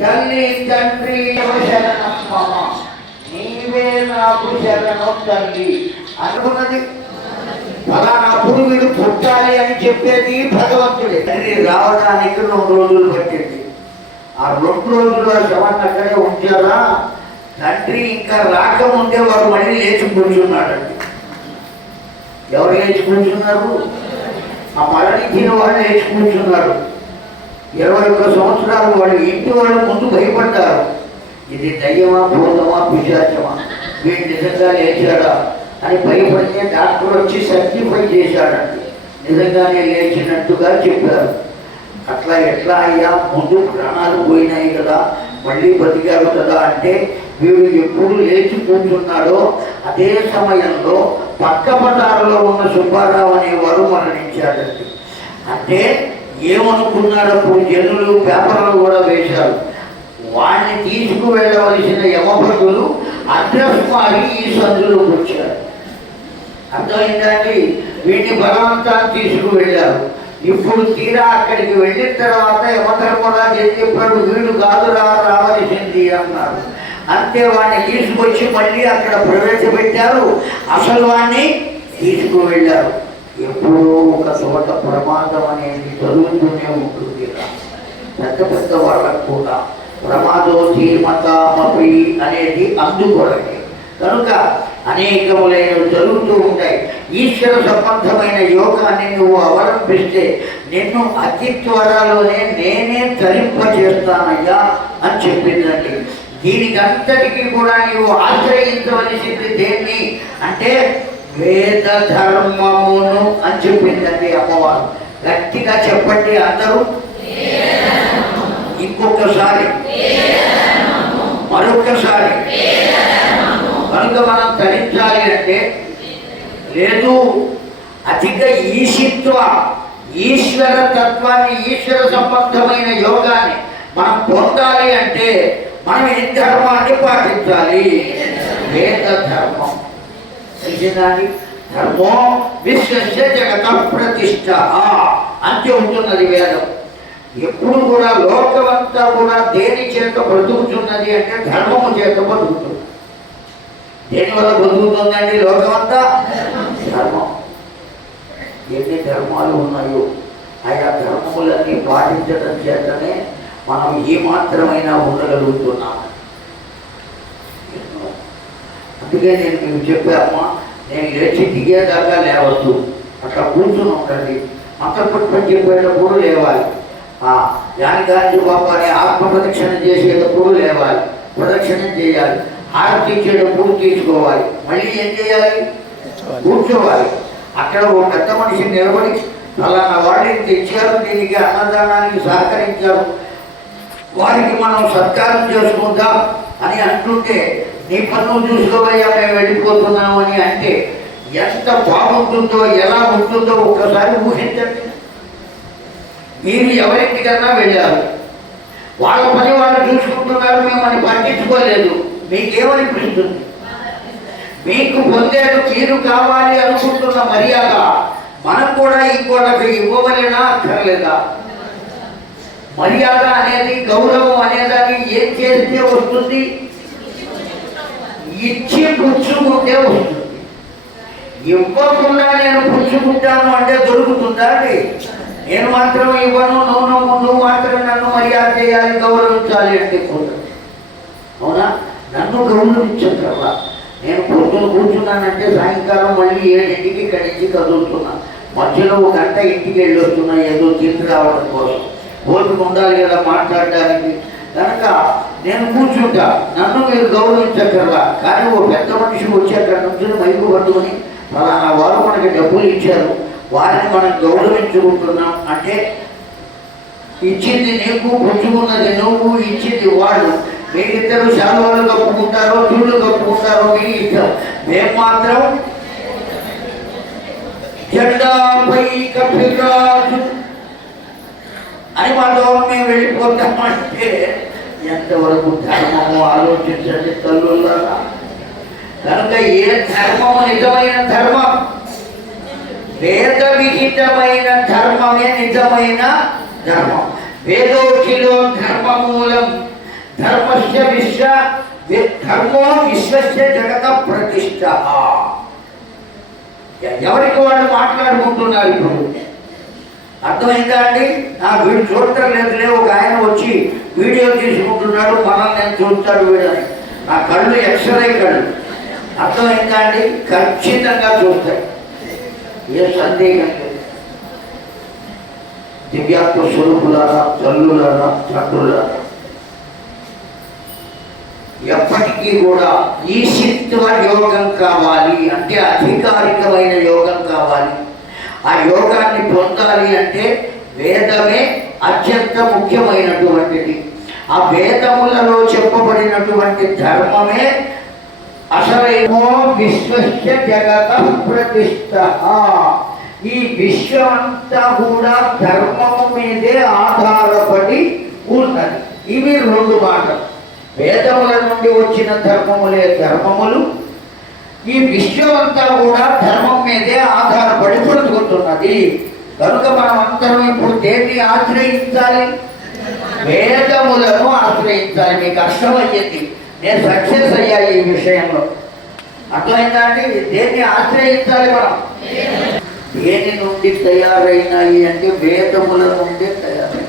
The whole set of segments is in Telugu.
తల్లి తండ్రి శరణమ్మ నీవే నాకు శరణం తల్లి అనుకున్నది. ఫలానా పురుగుడు పుట్టాలి అని చెప్పేది భగవంతుడే. తండ్రి రావడానికి రెండు రోజులు పట్టింది. ఆ రెండు రోజులు ఆ శవాన్ని అక్కడే ఉంచారా తండ్రి ఇంకా రాకముందే వారు మళ్ళీ లేచి కూర్చున్నాడండి. ఎవరు లేచి కూర్చున్నారు? ఆ మరణించిన వాళ్ళు లేచి కూర్చున్నారు ఇరవై ఒక్క సంవత్సరాలు వాళ్ళు ఇంటి వాళ్ళు ముందు భయపడ్డారు. ఇది దయ్యమా భూతమా పిశాచమా? వీడు నిజంగా లేచాడా? అని భయపడితే డాక్టర్ వచ్చి సర్టిఫై చేశాడండి. నిజంగానే లేచినట్టుగా చెప్పారు. అట్లా ఎట్లా అయ్యా? ముందు ప్రాణాలు పోయినాయి కదా. మళ్ళీ బతికారు కదా అంటే వీడు ఎప్పుడు లేచి కూర్చున్నాడో అదే సమయంలో పక్క పదాలలో ఉన్న సుబ్బారావు అనేవారు మరణించాడండి. అంటే ఏమనుకున్నాడు జనులు పేపర్లు కూడా వేశారు. వాడిని తీసుకువెళ్ళవలసిన యమభటులు అడ్రస్ మారి ఈ సందులోకి వచ్చారు. అర్థమైందండి? వీటిని బలవంతాన్ని తీసుకువెళ్ళారు. ఇప్పుడు తీరా అక్కడికి వెళ్ళిన తర్వాత యమధర్మరాజు ఏం చెప్పాడు? వీడు కాదురా రావలసింది అన్నారు అంతే వాడిని తీసుకొచ్చి మళ్ళీ అక్కడ ప్రవేశపెట్టారు. అసలు వాడిని తీసుకువెళ్ళారు. ఎప్పుడో ఒక చోట ప్రమాదం అనేది జరుగుతూనే ఉంటుంది. పెద్ద పెద్ద వాళ్ళకు కూడా ప్రమాదో ధీమతామపి అనేది అందుకొరకే కనుక అనేకములైన జరుగుతూ ఉంటాయి. ఈశ్వర సంబంధమైన యోగాన్ని నువ్వు అవలంబిస్తే నిన్ను అతి త్వరలోనే నేనే తరింపజేస్తానయ్యా అని చెప్పిందండి. దీనికంతటికీ కూడా నీవు ఆశ్రయించవలసింది దేన్ని? అంటే వేద ధర్మమును అని చెప్పిందండి అమ్మవారు. గట్టిగా చెప్పండి అందరూ. ఇంకొకసారి. మరొకసారి. కనుక మనం ధరించాలి అంటే లేదు అధిక ఈశిత్వ ఈశ్వర తత్వాన్ని ఈశ్వర సంబంధమైన యోగాన్ని మనం పొందాలి అంటే మనం ఈ ధర్మాన్ని పాటించాలి? వేద ధర్మం తెలిసిందండి ధర్మో విశ్వస్య జగత ప్రతిష్ట. అంతే ఉంటున్నది వేదం. ఎప్పుడు కూడా లోకమంతా కూడా దేని చేత బ్రతుకుతున్నది అంటే ధర్మము చేత బ్రతుకుతుంది దేని వల్ల బతుకుతుందండి లోకమంతా? ధర్మం. ఎన్ని ధర్మాలు ఉన్నాయో ఆయా ధర్మములన్నీ పాటించడం చేతనే మనం ఏ ఉండగలుగుతున్నాము ఎన్నో. అందుకే నేను మీకు చెప్పామ్మా నేను లేచి దిగేదాకా లేవద్దు. అట్లా కూర్చుని ఉండండి. మంత్రపుష్పం చెప్పేటప్పుడు లేవాలి. జానకాంజీ బాబాని ఆత్మ ప్రదక్షిణ చేసేటప్పుడు లేవాలి. ప్రదక్షిణ చేయాలి. హారతి ఇచ్చేటప్పుడు తీసుకోవాలి. మళ్ళీ ఏం చేయాలి? కూర్చోవాలి. అక్కడ ఒక పెద్ద మనిషి నిలబడి ఫలానా వాడిని తెచ్చారు దీనికి అన్నదానానికి సహకరించారు. వారికి మనం సత్కారం చేసుకుందాం అని అంటుంటే నీ పన్ను చూసుకోవయ్యా మేము వెళ్ళిపోతున్నాము అని అంటే ఎంత బాగుంటుందో ఎలా ఉంటుందో ఒక్కసారి ఊహించండి. మీరు ఎవరింటికన్నా వెళ్ళారు. వాళ్ళ పని వాళ్ళు చూసుకుంటున్నారు మిమ్మల్ని పట్టించుకోలేదు. మీకేమనిపిస్తుంది మీకు పొందేది మీరు కావాలి అనుకుంటున్న మర్యాద మనం కూడా ఇంకోళ్ళకి ఇవ్వవలేనా అక్కర్లేదా? మర్యాద అనేది గౌరవం అనేదాన్ని ఏం చేస్తే వస్తుంది? ఇచ్చి పుచ్చుకుంటే వస్తుంది. ఇవ్వకుండా నేను పుచ్చుకుంటాను అంటే దొరుకుతుందా అండి? నేను మాత్రం ఇవ్వను నువ్వు నువ్వు మాత్రం నన్ను మర్యాద చేయాలి గౌరవించాలి అంటే కుదరదు అవునా? నన్ను గౌరవించగలరా నేను పొద్దున కూర్చున్నానంటే సాయంకాలం మళ్ళీ ఏడింటికి ఇక్కడి నుంచి కదులుతున్నా. మధ్యలో ఒక గంట ఇంటికి వెళ్ళి వస్తున్నా ఏదో తిరిగి రావడం కోసం. ఓపిక ఉండాలి కదా మాట్లాడడానికి. కనుక నేను కూర్చుంటా. నన్ను మీరు గౌరవించక్కర్లా కానీ ఓ పెద్ద మనిషి వచ్చి అక్కడ నుంచి మైకు పట్టుకుని ఫలానా వారు మనకి డబ్బులు ఇచ్చారు. వారిని మనం గౌరవించుకుంటున్నాం. అంటే ఇచ్చింది నీకు పుచ్చుకున్నది నువ్వు ఇచ్చింది వాళ్ళు. మీరిద్దరు శాలువాలు కప్పుకుంటారో చూళ్ళు కప్పుకుంటారో మీ ఇష్టం. మేము మాత్రం జెండాపై కప్పిరాజు అని మాతో మేము వెళ్ళిపోతామంటే ఎంతవరకు ధర్మము ఆలోచించండి తల్లులారా కనుక ఏ ధర్మము నిజమైన ధర్మం? వేద విహితమైన ధర్మమే నిజమైన ధర్మం. వేదోకిలో ధర్మమూలం. ధర్మస్య విశ్వ ధర్మో విశ్వస్య జగత ప్రతిష్ట. ఎవరికి వాళ్ళు మాట్లాడుకుంటున్నారు ఇప్పుడు? అర్థమైందా అండి? ఆ వీడు చూడటం లేదులే ఒక ఆయన వచ్చి వీడియో తీసుకుంటున్నాడు మనల్ని నేను చూస్తాడు వీడని. నా కళ్ళు ఎక్స్రే కళ్ళు. అర్థమైందా అండి ఖచ్చితంగా చూస్తాయి ఏ సందేహం లేదు. దివ్యాత్మ స్వరూపులారా తల్లులారా తండ్రులారా. ఎప్పటికీ కూడా ఈశిత్వ యోగం కావాలి అంటే అధికారికమైన యోగం కావాలి. ఆ యోగాన్ని పొందాలి అంటే వేదమే అత్యంత ముఖ్యమైనటువంటిది. ఆ వేదములలో చెప్పబడినటువంటి ధర్మమే అసలేమో విశ్వస్య జగత ప్రతిష్ట ఈ విశ్వమంతా కూడా ధర్మము మీదే ఆధారపడి ఉన్నది. ఇవి రెండు మాటలు. వేదముల నుండి వచ్చిన ధర్మములే ధర్మములు. ఈ విశ్వమంతా కూడా ధర్మం మీదే ఆధారపడి బ్రతుకుతున్నది కనుక మనం అందరం ఇప్పుడు దేన్ని ఆశ్రయించాలి? వేదములను ఆశ్రయించాలి. మీకు అర్థమయ్యింది. నేను సక్సెస్ అయ్యా ఈ విషయంలో. అర్థమైందా దేన్ని ఆశ్రయించాలి మనం? దేని నుండి తయారైనాయి అంటే వేదముల నుండి తయారై.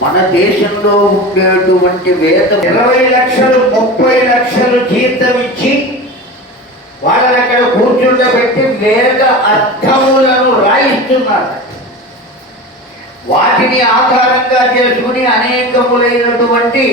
మన దేశంలో ఉండేటువంటి వేదం ఇరవై లక్షలు ముప్పై లక్షలు జీతం ఇచ్చి వాళ్ళని అక్కడ కూర్చుండబెట్టి వేద అర్థములను రాయిస్తున్నారు. వాటిని ఆధారంగా చేసుకుని అనేకములైనటువంటి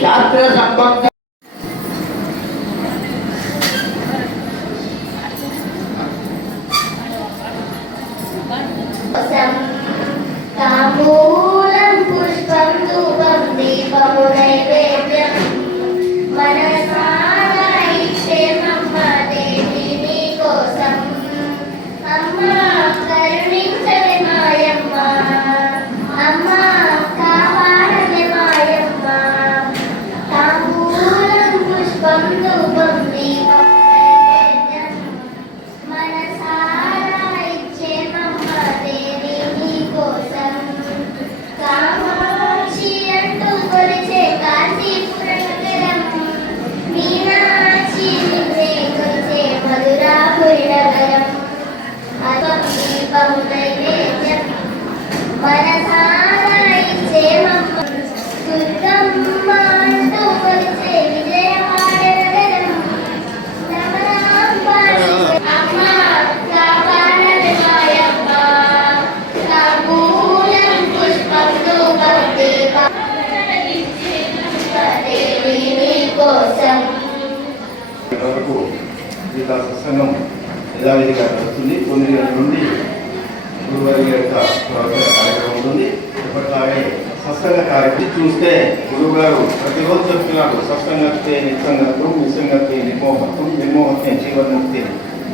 శాస్త్ర సంబంధ కోసం. వరకు గీతా సత్సంగం యథావిధిగా నడుస్తుంది. తొమ్మిది గంటల నుండి గురువారి యొక్క ప్రవచన కార్యక్రమం ఉంటుంది. ఇప్పటిలాగే సత్సంగ కార్యక్రమం చూస్తే గురువు గారు ప్రతిరోజు చెప్తున్నాడు సత్సంగతే నిస్సంగత్వం నిస్సంగతే నిర్మోహత్వం నిర్మోహత్వం జీవన్ముక్తి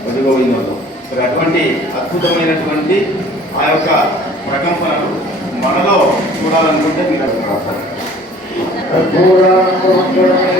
వదిగోవిందం మరి అటువంటి అద్భుతమైనటువంటి ఆ యొక్క ప్రకంపనలు మనలో చూడాలనుకుంటే మీరు అక్కడ రాస్తారు